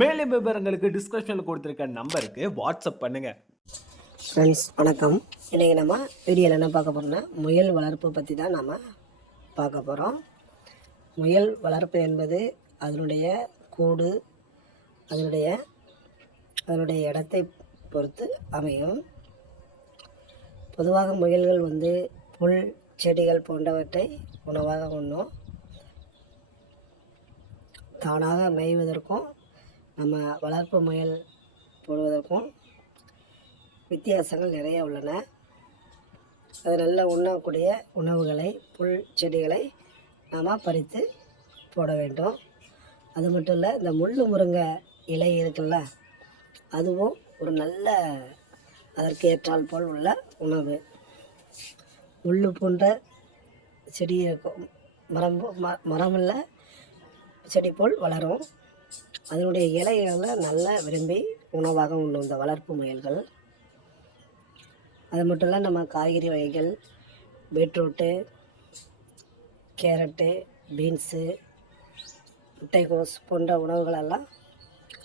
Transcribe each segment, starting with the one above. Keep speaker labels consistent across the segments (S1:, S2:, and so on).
S1: மேலும் விவரங்களுக்கு டிஸ்கிரிப்ஷனில் கொடுத்துருக்க நம்பருக்கு வாட்ஸ்அப் பண்ணுங்க.
S2: ஃப்ரெண்ட்ஸ் வணக்கம். இன்றைக்கி நம்ம வீடியோவில் என்ன பார்க்க போகிறோம்னா முயல் வளர்ப்பு பற்றி தான் நம்ம பார்க்க போகிறோம் முயல் வளர்ப்பு என்பது அதனுடைய கூடு அதனுடைய அதனுடைய இடத்தை பொறுத்து அமையும். பொதுவாக முயல்கள் வந்து புல் செடிகள் போன்றவற்றை உணவாக உண்ணும். தானாக மேய்வதற்கும் நம்ம வளர்ப்பு முயல் போடுவதற்கும் வித்தியாசங்கள் நிறைய உள்ளன. அது நல்ல உண்ணக்கூடிய உணவுகளை புல் செடிகளை நாம் பறித்து போட வேண்டும். அது மட்டும் இல்லை இந்த முள் முருங்கை இலை இருக்குல்ல அதுவும் ஒரு நல்ல அதற்கு ஏற்றால் போல் உள்ள உணவு. முள் போன்ற செடி இருக்கும். மரம் ம மரமில்ல செடி போல் வளரும். அதனுடைய இலைகளை நல்லா விரும்பி உணவாக உண்ணும் இந்த வளர்ப்பு முயல்கள். அது மட்டும் இல்லை நம்ம காய்கறி வகைகள் பீட்ரூட்டு கேரட்டு பீன்ஸு முட்டைகோஸ் போன்ற உணவுகளெல்லாம்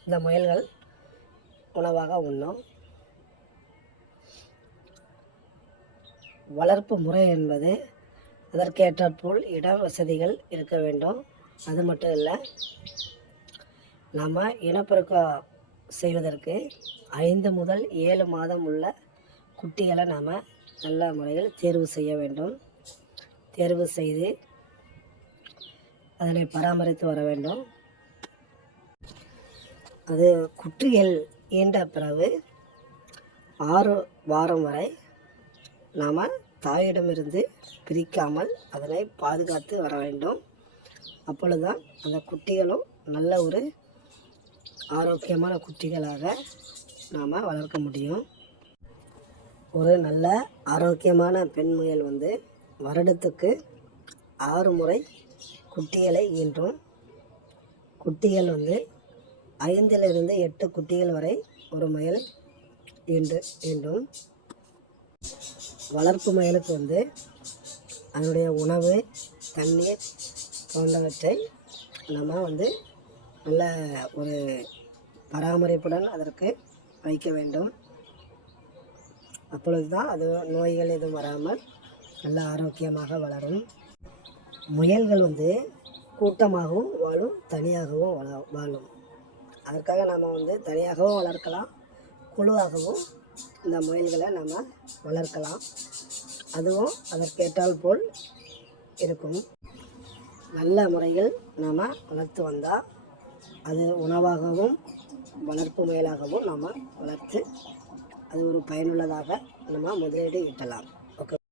S2: இந்த முயல்கள் உணவாக உண்ணும். வளர்ப்பு முறை என்பது அதற்கேற்றாற்போல் இட வசதிகள் இருக்க வேண்டும். அது மட்டும் இல்லை நாம் இனப்பெருக்கம் செய்வதற்கு ஐந்து முதல் ஏழு மாதம் உள்ள குட்டிகளை நாம் நல்ல முறையில் தேர்வு செய்ய வேண்டும். தேர்வு செய்து அதனை பராமரித்து வர வேண்டும். அது குட்டிகள் ஈண்ட பிறகு ஆறு வாரம் வரை நாம் தாயிடமிருந்து பிரிக்காமல் அதனை பாதுகாத்து வர வேண்டும். அப்பொழுதுதான் அந்த குட்டிகளும் நல்ல ஒரு ஆரோக்கியமான குட்டிகளாக நாம் வளர்க்க முடியும். ஒரு நல்ல ஆரோக்கியமான பெண் முயல் வந்து வருடத்துக்கு ஆறு முறை குட்டிகளை ஈன்றும். குட்டிகள் வந்து ஐந்திலிருந்து எட்டு குட்டிகள் வரை ஒரு முயல் ஈன்று ஈன்றும். வளர்ப்பு முயலுக்கு வந்து அதனுடைய உணவு தண்ணீர் போன்றவற்றை நம்ம வந்து நல்ல ஒரு பராமரிப்புடன் அதற்கு வைக்க வேண்டும். அப்பொழுது தான் அது நோய்கள் எதுவும் வராமல் நல்ல ஆரோக்கியமாக வளரும். முயல்கள் வந்து கூட்டமாகவும் வாழும் தனியாகவும் வள வாழும். அதற்காக நாம் வந்து தனியாகவும் வளர்க்கலாம் குழுவாகவும் இந்த முயல்களை நம்ம வளர்க்கலாம். அதுவும் அதற்கேற்றால் போல் இருக்கும். நல்ல முறையில் நாம் வளர்த்து வந்தால் அது உணவாகவும் வளர்ப்பு முயலாகவும் நாம் வளர்த்து அது ஒரு பயனுள்ளதாக நம்ம முதலீடு ஈட்டலாம்.